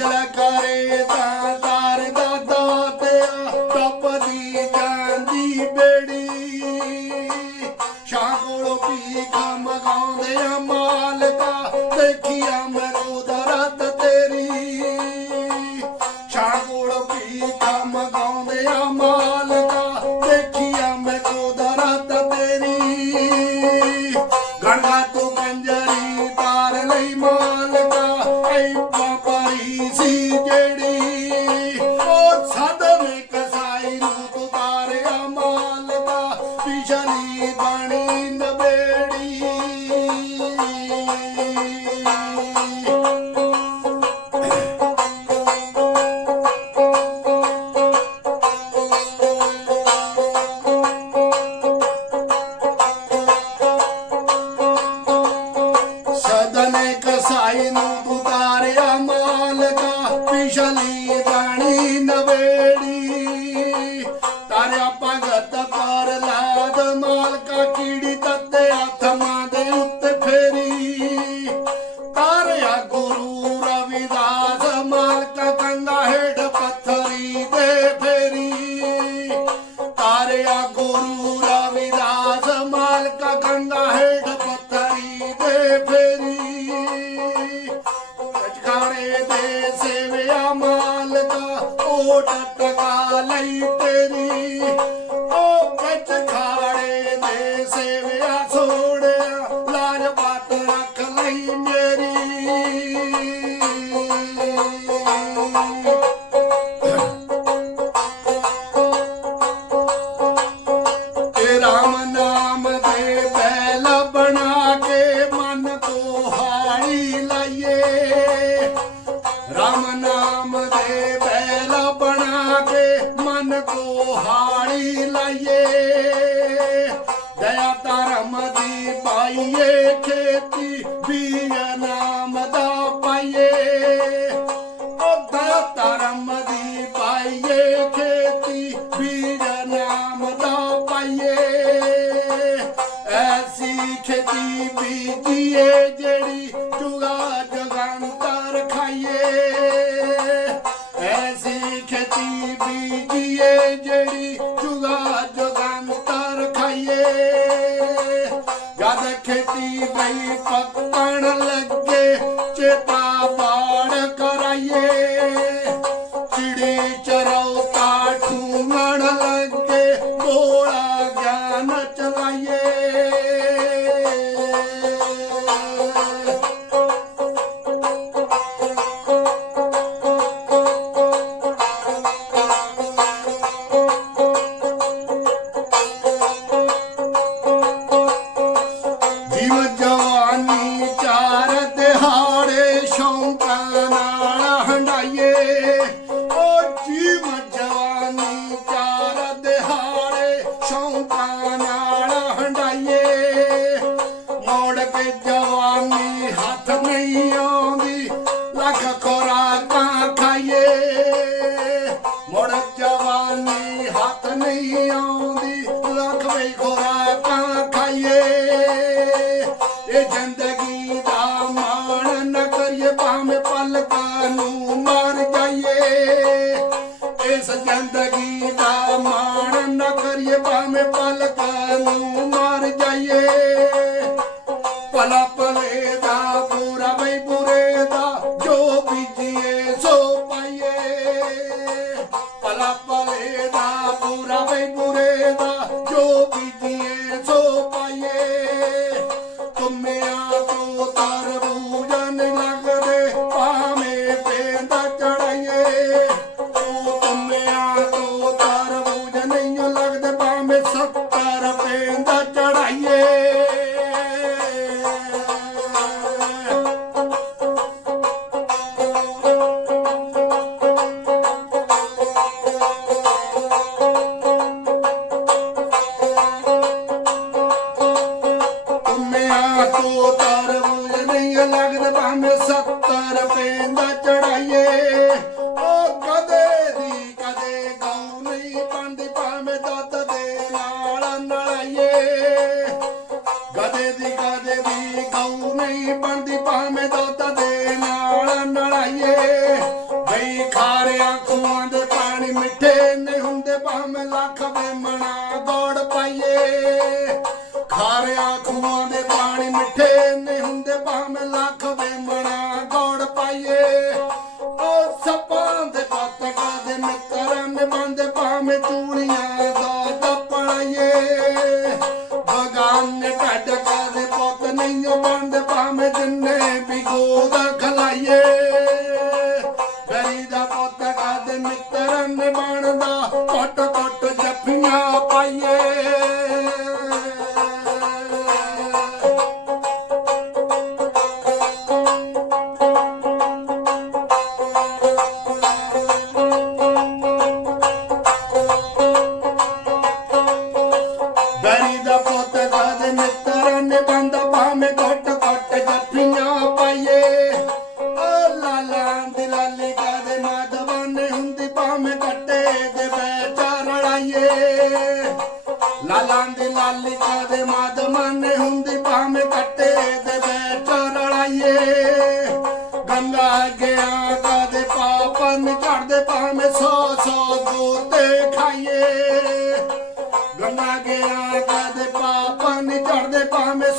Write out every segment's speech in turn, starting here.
ಜಲಕಾರೇ phone RAM ਨਾਮ ਦੇ ਪੈਰਾ ਬਣਾ ਕੇ ਮਨ ਕੋ ਹਾੜੀ ਲਾਈਏ। ਦਇਆ ਧਰਮ ਦੀ ਪਾਈਏ, ਖੇਤੀ ਵੀ ਨਾਮ ਦਾ ਪਾਈਏ। ਉਹ ਧਰਮ ਦੀ ਪਾਈਏ, ਖੇਤੀ ਵੀ ਨਾਮ ਦਾ ਪਾਈਏ। ਐਸੀ ਖੇਤੀ ਬੀਜੀਏ ਭਾਈ ਪੱਕਣ ਲੱਗੇ ਚੇਤਾ ਬਾੜ ਕਰਾਈਏ। ਚਿੜੀ ਚਰਾਉ Don't trombone. ਸਰ ਪੈਂਦਾ ਚੜਾਈਏ। ਤੁਮਿਆ ਤੋ ਤਰਬੂਜ ਨਹੀਂ ਲੱਗਦਾ ਭਾਵੇਂ ਸਤ ਵੀ ਮਿੱਠੇ ਨਹੀਂ ਹੁੰਦੇ ਬਾਹ ਮੈਂ ਲੱਖ ਵੇਮਣਾ ਦੌੜ ਪਾਈਏ। ਖਾਰਿਆ ਖੂਆਂ ਦੇ ਪਾਣੀ ਮਿੱਠੇ ਨਹੀਂ ਹੁੰਦੇ, ਭਾਵੇਂ ਲੱਖ ਵੇਮਣਾ ਦੇ ਬੈਠਾ ਰੜਾਈਏ ਲਾਲਾਂ ਦੀ ਲਾਲੀ ਕਦੇ ਮਾਦਮਾਨੇ ਹੁੰਦੀ ਭਾਵੇਂ ਕੱਟੇ ਦੇ ਬੈਠਾ ਰੜਾਈਏ ਗੰਗਾ ਗਿਆ ਕਦੇ ਪਾਪਨ ਚੜਦੇ ਭਾਵੇਂ ਸੋ ਸੋ ਦੋਤੇ ਖਾਈਏ। ਗੰਗਾ ਗਿਆ ਕਦੇ ਪਾਪਨ ਚੜਦੇ ਭਾਵੇਂ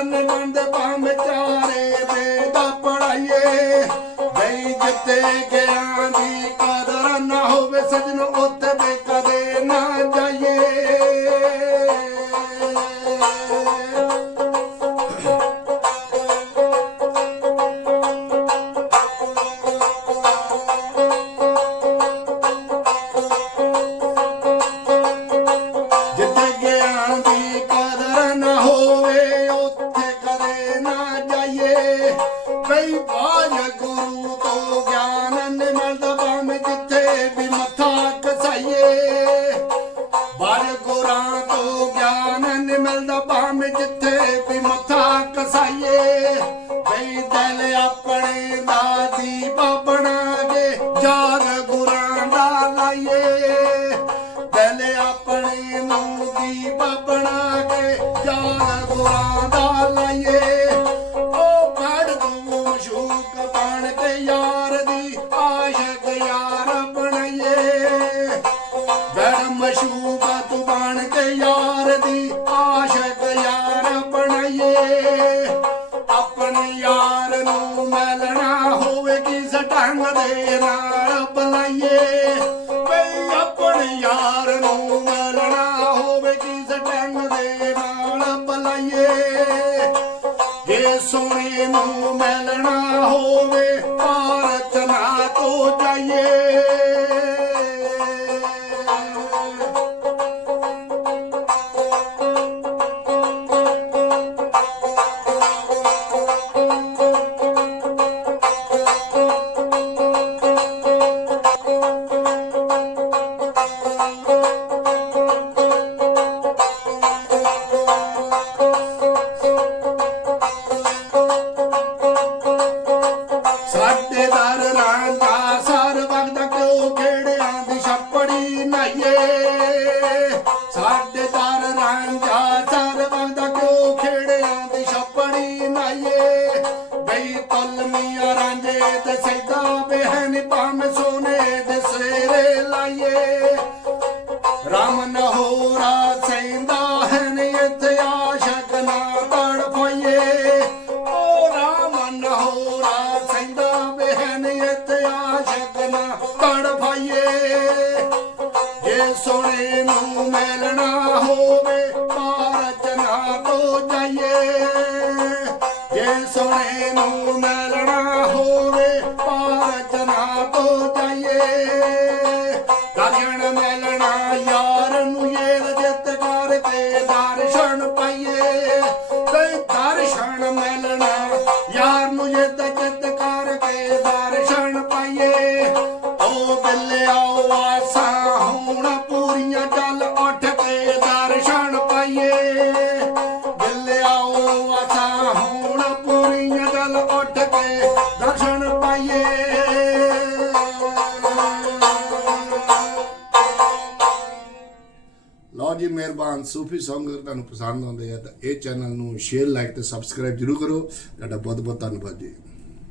ਤਨ ਵੰਡ ਭਾਮ ਚਾਰੇ ਵੇਦਾ ਪੜਾਈਏ। ਨਹੀਂ ਜਿੱਤੇ ਗਿਆਨ ਦੀ ਕਦਰ ਨਾ ਹੋਵੇ ਸਜਣੋ Jai Bhaja ਦੇ ਨਾਲ ਬੁਲਾਈਏ। ਵੇ ਆਪਣੇ ਯਾਰ ਨੂੰ ਮਿਲਣਾ ਹੋਵੇ ਕਿਸ ਟੈਨ ਦੇ ਨਾਲ ਬੁਲਾਈਏ। ਜੇ ਸੋਹਣੇ ਨੂੰ ਮਿਲਣਾ ਹੋਵੇ, ਭਾਰਤ ਨਾ ਤੋਂ ਜਾਈਏ। ਸੰਤ ਸੂਫੀ ਸੰਗ ਤੁਹਾਨੂੰ ਪਸੰਦ ਆਉਂਦੇ ਆ ਤਾਂ ਇਹ ਚੈਨਲ ਨੂੰ ਸ਼ੇਅਰ ਲਾਈਕ ਤੇ ਸਬਸਕ੍ਰਾਈਬ ਜਰੂਰ ਕਰੋ। ਤੁਹਾਡਾ ਬਹੁਤ ਬਹੁਤ ਧੰਨਵਾਦ ਜੀ।